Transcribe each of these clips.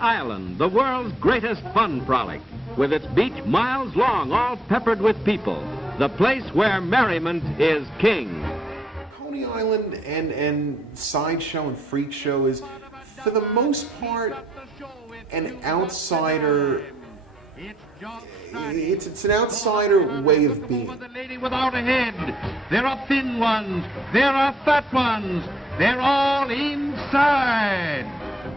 Island, the world's greatest fun frolic, with its beach miles long, all peppered with people. The place where merriment is king. Coney Island and Sideshow and Freak Show is, for the most part, an outsider. It's an outsider way of being. The lady without a head. There are thin ones. There are fat ones. They're all inside.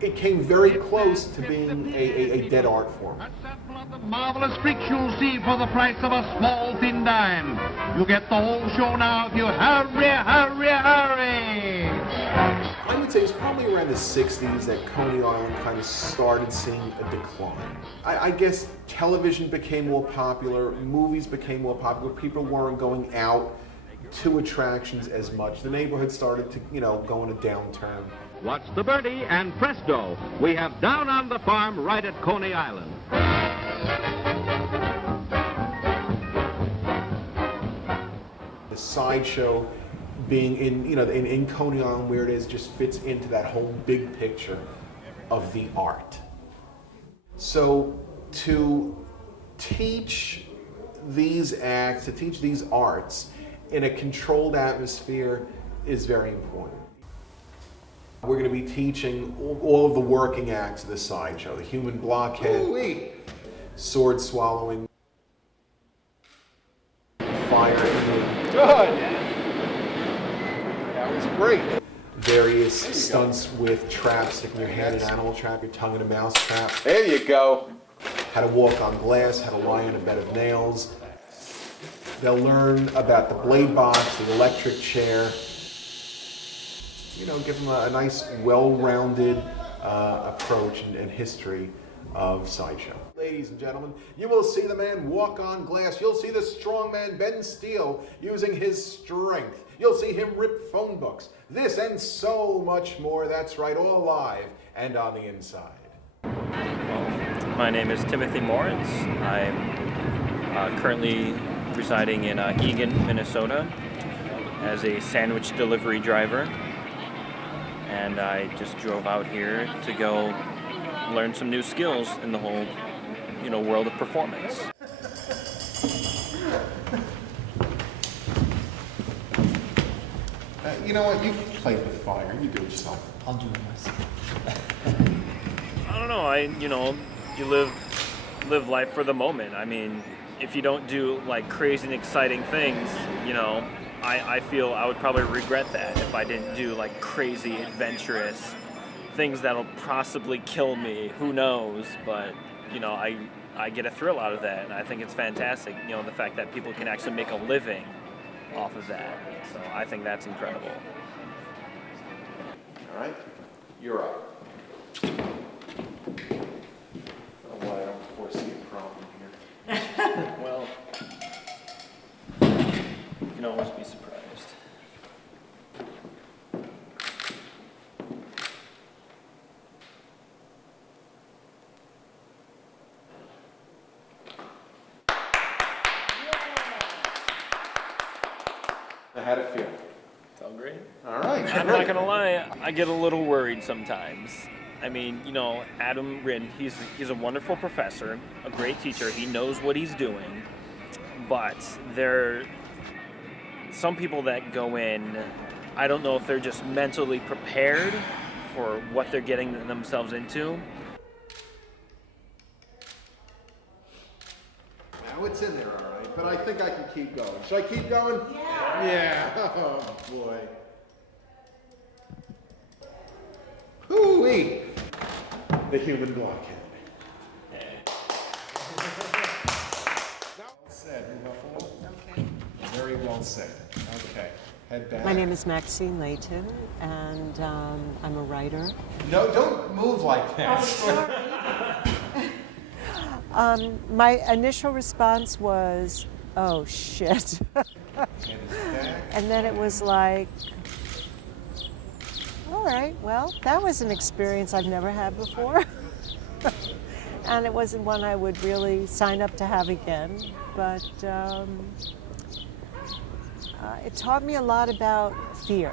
It came very close to being a dead art form. A sample of the marvelous freaks you'll see for the price of a small thin dime. You get the whole show now if you hurry, hurry, hurry. I would say it was probably around the 60s that Coney Island kind of started seeing a decline. I guess television became more popular, movies became more popular, people weren't going out to attractions as much. The neighborhood started to, go in a downturn. Watch the birdie, and presto, we have Down on the Farm right at Coney Island. The Sideshow being in Coney Island where it is just fits into that whole big picture of the art. So to teach these acts, to teach these arts in a controlled atmosphere is very important. We're going to be teaching all of the working acts of the Sideshow, the human blockhead, sword swallowing, fire eating. Good! That was great. Various stunts with traps, sticking your hand in an animal trap, your tongue in a mouse trap. There you go. How to walk on glass, how to lie in a bed of nails. They'll learn about the blade box, the electric chair. Give them a nice, well-rounded approach and history of Sideshow. Ladies and gentlemen, you will see the man walk on glass. You'll see the strong man Ben Steele using his strength. You'll see him rip phone books. This and so much more. That's right, all live and on the inside. My name is Timothy Moritz. I'm currently residing in Eagan, Minnesota as a sandwich delivery driver. And I just drove out here to go learn some new skills in the whole, world of performance. You know what? You played with fire. You do it yourself. I'll do it myself. I don't know. You live life for the moment. I mean, if you don't do like crazy and exciting things, I feel I would probably regret that if I didn't do like crazy, adventurous things that'll possibly kill me. Who knows? But I get a thrill out of that, and I think it's fantastic. The fact that people can actually make a living off of that. So I think that's incredible. All right, you're up. Oh boy, I don't foresee a problem here. Well, you can always be surprised. How'd it feel? Felt great. All right. I'm not gonna lie, I get a little worried sometimes. I mean, Adam Rinn, he's a wonderful professor, a great teacher. He knows what he's doing, but there are some people that go in, I don't know if they're just mentally prepared for what they're getting themselves into. Now it's in there, all right, but I think I can keep going. Should I keep going? Yeah. Oh, boy. Hoo-wee. The human blockhead. Well said, Huval. Okay. Very well said. Okay. Head back. My name is Maxine Layton, and I'm a writer. No, don't move like that. My initial response was, oh, shit. And then it was like, all right, well, that was an experience I've never had before. And it wasn't one I would really sign up to have again. But it taught me a lot about fear.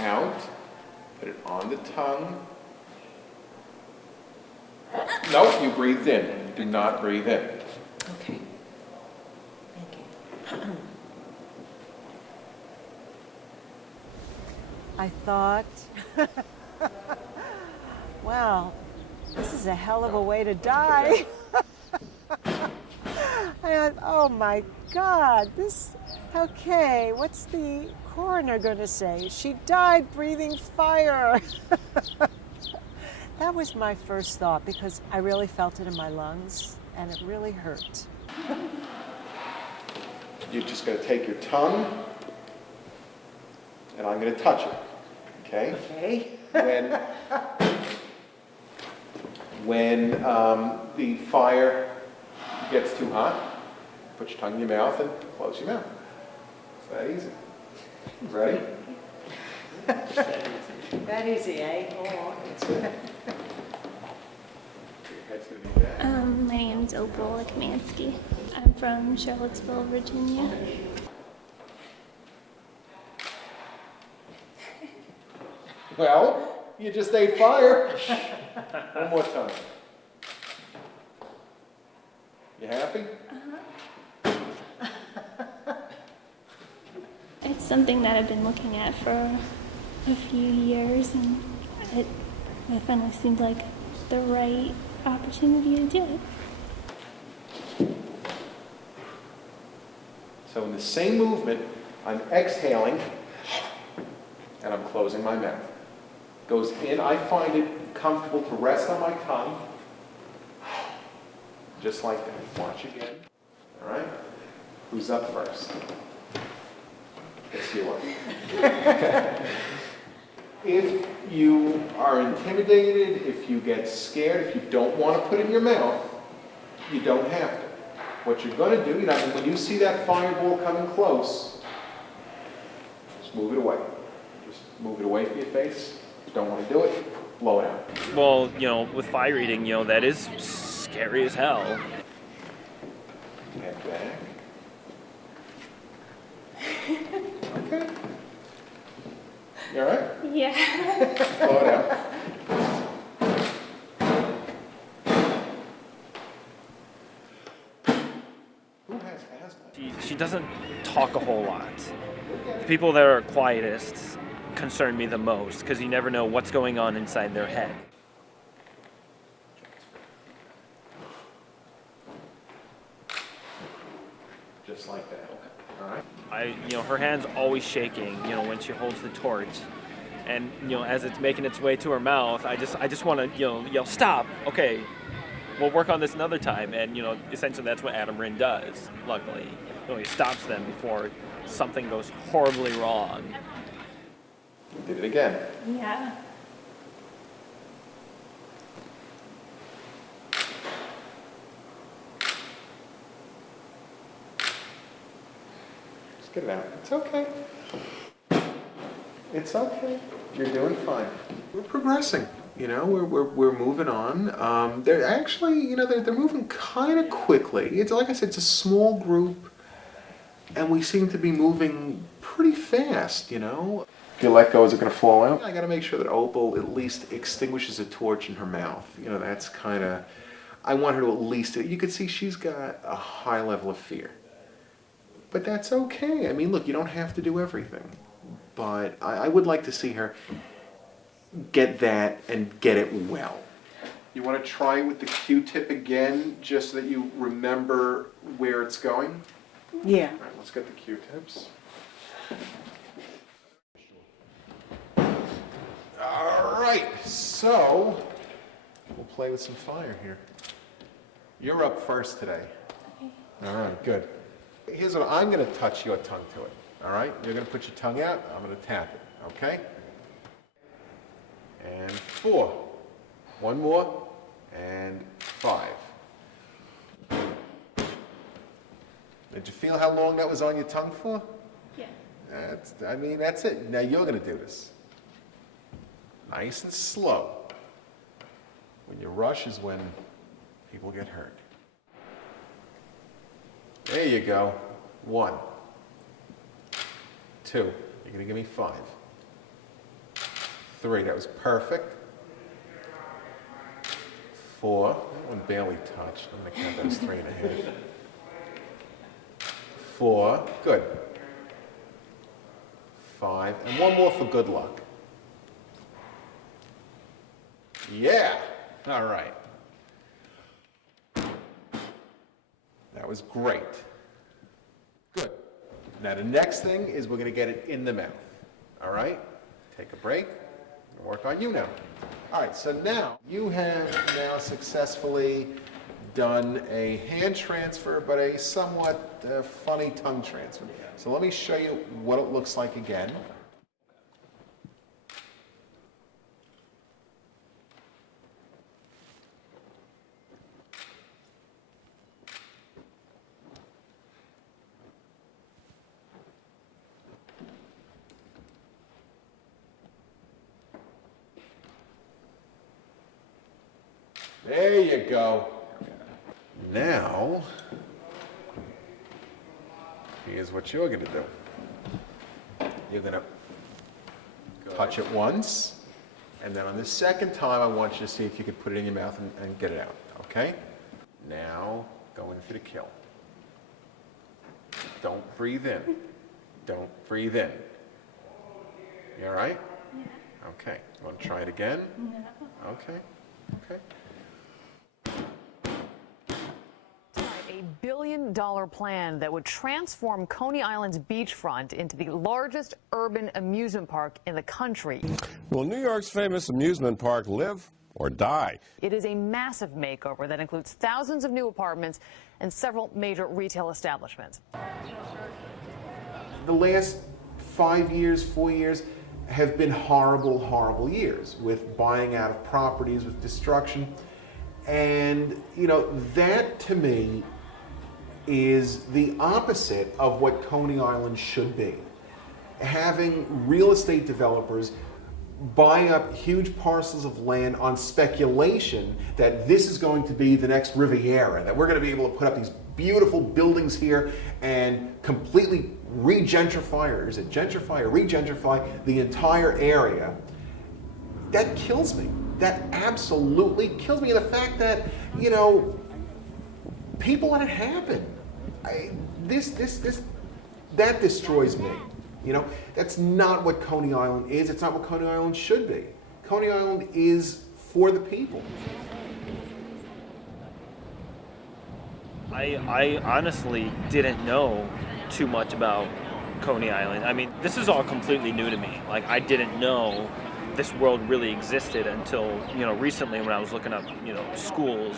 out, put it on the tongue. No, you breathed in. Do not breathe in. Okay. Thank you. I thought, wow, this is a hell of a way to die. I thought, oh my God, okay, what's the coroner going to say? She died breathing fire. That was my first thought because I really felt it in my lungs and it really hurt. You're just going to take your tongue and I'm going to touch it. Okay? Okay. When the fire gets too hot, put your tongue in your mouth and close your mouth. It's that easy. Ready? That easy, eh? Oh. That's it. Your head's going to be back. My name's Opal Kamansky. I'm from Charlottesville, Virginia. Well, you just ate fire. One more time. You happy? It's something that I've been looking at for a few years, and it finally seemed like the right opportunity to do it. So in the same movement, I'm exhaling and I'm closing my mouth. Goes in, I find it comfortable to rest on my tongue. Just like that. Watch again. All right? Who's up first? Guess you are. If you are intimidated, if you get scared, if you don't want to put it in your mouth, you don't have to. What you're going to do, when you see that fireball coming close, just move it away. Just move it away from your face. If you don't want to do it, blow it out. Well, with fire eating, that is scary as hell. Head back. Okay. You all right? Yeah. Blow it out. Who has asthma? She doesn't talk a whole lot. The people that are quietest concern me the most because you never know what's going on inside their head. Just like that. All right. Her hand's always shaking, when she holds the torch. And, as it's making its way to her mouth, I just want to, yell, stop, okay, we'll work on this another time. And, essentially that's what Adam Rinn does, luckily. He stops them before something goes horribly wrong. Did it again. Yeah. Just get it out. It's okay. It's okay. You're doing fine. We're progressing. We're moving on. They're actually, they're moving kind of quickly. It's like I said, it's a small group, and we seem to be moving pretty fast. If you let go, is it going to fall out? I got to make sure that Opal at least extinguishes a torch in her mouth. That's kind of. I want her to at least. You can see she's got a high level of fear, but that's okay. Look, you don't have to do everything. But I would like to see her get that and get it well. You want to try with the Q-tip again, just so that you remember where it's going? Yeah. All right, let's get the Q-tips. All right, so we'll play with some fire here. You're up first today. Okay. All right, good. Here's what I'm going to touch your tongue to it. All right, you're going to put your tongue out, I'm going to tap it, okay? And 4. One more, and 5. Did you feel how long that was on your tongue for? Yeah. That's it. Now you're going to do this. Nice and slow. When you rush is when people get hurt. There you go. 1. 2. You're going to give me 5. 3. That was perfect. 4. That one barely touched. I'm going to count that as 3.5. 4. Good. 5. And one more for good luck. Yeah. All right. That was great. Good. Now the next thing is we're going to get it in the mouth. All right? Take a break and work on you now. All right, so now you have now successfully done a hand transfer, but a somewhat funny tongue transfer. So let me show you what it looks like again. There you go. Now, here's what you're going to do. You're going to touch it once, and then on the second time, I want you to see if you can put it in your mouth and get it out, okay? Now, go in for the kill. Don't breathe in. Don't breathe in. You all right? Yeah. Okay. You want to try it again? No. Okay. Okay. A billion-dollar plan that would transform Coney Island's beachfront into the largest urban amusement park in the country. Will New York's famous amusement park live or die? It is a massive makeover that includes thousands of new apartments and several major retail establishments. The last 5 years, 4 years have been horrible, horrible years with buying out of properties, with destruction. And, you know, that to me is the opposite of what Coney Island should be. Having real estate developers buy up huge parcels of land on speculation that this is going to be the next Riviera, that we're going to be able to put up these beautiful buildings here and completely re-gentrify, or is it gentrify or re-gentrify the entire area. That kills me. That absolutely kills me. And the fact that, you know, people let it happen. That destroys me. You know, that's not what Coney Island is. It's not what Coney Island should be. Coney Island is for the people. I honestly didn't know too much about Coney Island. I mean, this is all completely new to me. Like, I didn't know this world really existed until, you know, recently when I was looking up, you know, schools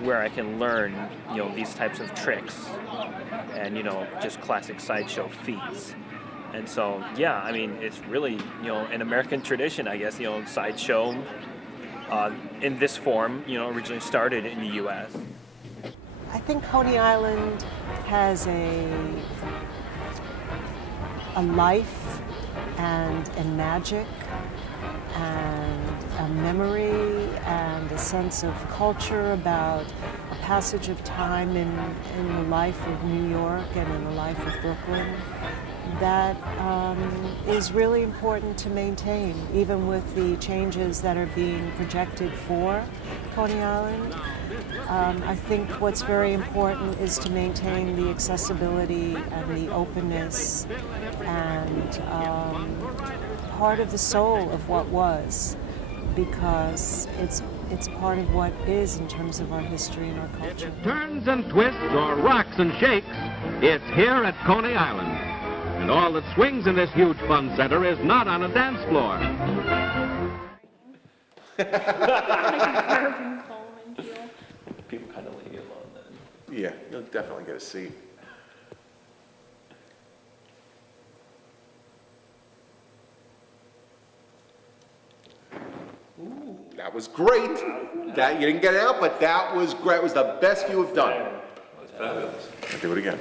where I can learn, you know, these types of tricks and, you know, just classic sideshow feats. And so, yeah, I mean, it's really, you know, an American tradition, I guess, you know, sideshow in this form, you know, originally started in the U.S. I think Coney Island has a life and a magic and a memory and a sense of culture about a passage of time in the life of New York and in the life of Brooklyn that is really important to maintain, even with the changes that are being projected for Coney Island. I think what's very important is to maintain the accessibility and the openness and part of the soul of what was, because it's part of what is in terms of our history and our culture. Turns and twists or rocks and shakes, it's here at Coney Island. And all that swings in this huge fun center is not on a dance floor. People kind of leave you alone then. Yeah, you'll definitely get a seat. Ooh, that was great. That you didn't get out, but that was great. It was the best you have done. That's fabulous. I'll do it again.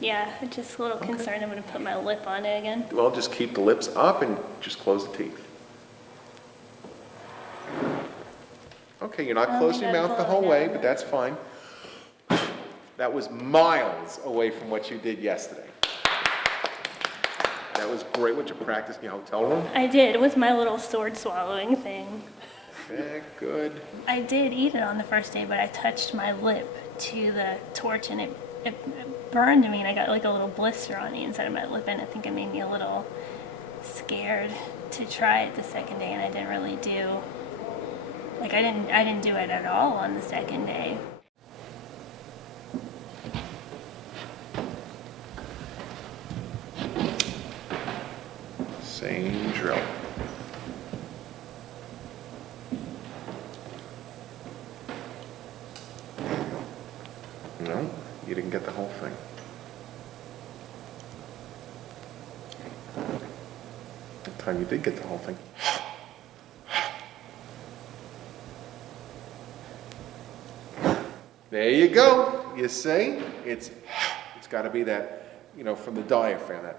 Yeah, I'm just a little concerned I'm going to put my lip on it again. Well, just keep the lips up and just close the teeth. Okay, you're not closing your mouth the whole way, but that's fine. That was miles away from what you did yesterday. That was great. Would you practice in your hotel room? I did, with my little sword swallowing thing. Yeah, good. I did eat it on the first day, but I touched my lip to the torch and it burned me, and I got like a little blister on the inside of my lip, and I think it made me a little scared to try it the second day, and I didn't really do, like I didn't do it at all on the second day. Same drill. No, you didn't get the whole thing. That time you did get the whole thing. There you go. You see? It's got to be that, you know, from the diaphragm. That.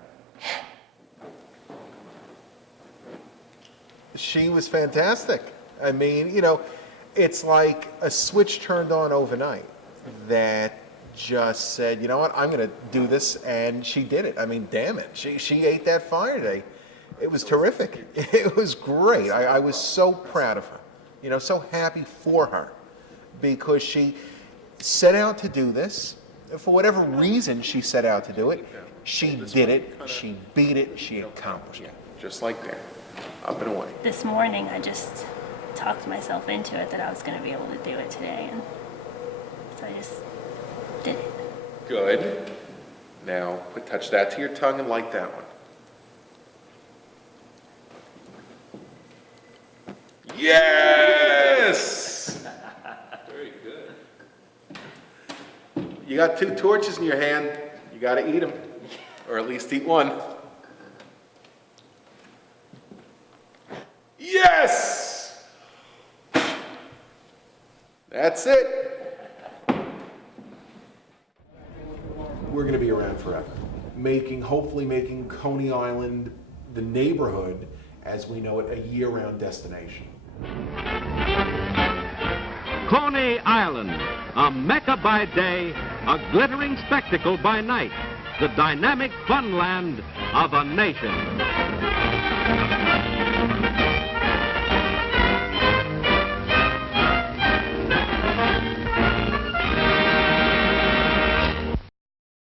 She was fantastic. I mean, you know, it's like a switch turned on overnight that just said, you know what, I'm going to do this, and she did it. I mean, damn it. She ate that fire today. It was terrific. It was great. I was so proud of her, you know, so happy for her, because she set out to do this. For whatever reason she set out to do it, she did it, she beat it, she accomplished it. Just like that. Up and away. This morning I just talked myself into it that I was going to be able to do it today, and so I just did it. Good. Now, touch that to your tongue and light that one. Yes! Very good. You got 2 torches in your hand. You got to eat them, or at least eat one. Yes! That's it. We're going to be around forever, hopefully making Coney Island, the neighborhood, as we know it, a year-round destination. Coney Island, a mecca by day, a glittering spectacle by night, the dynamic fun land of a nation.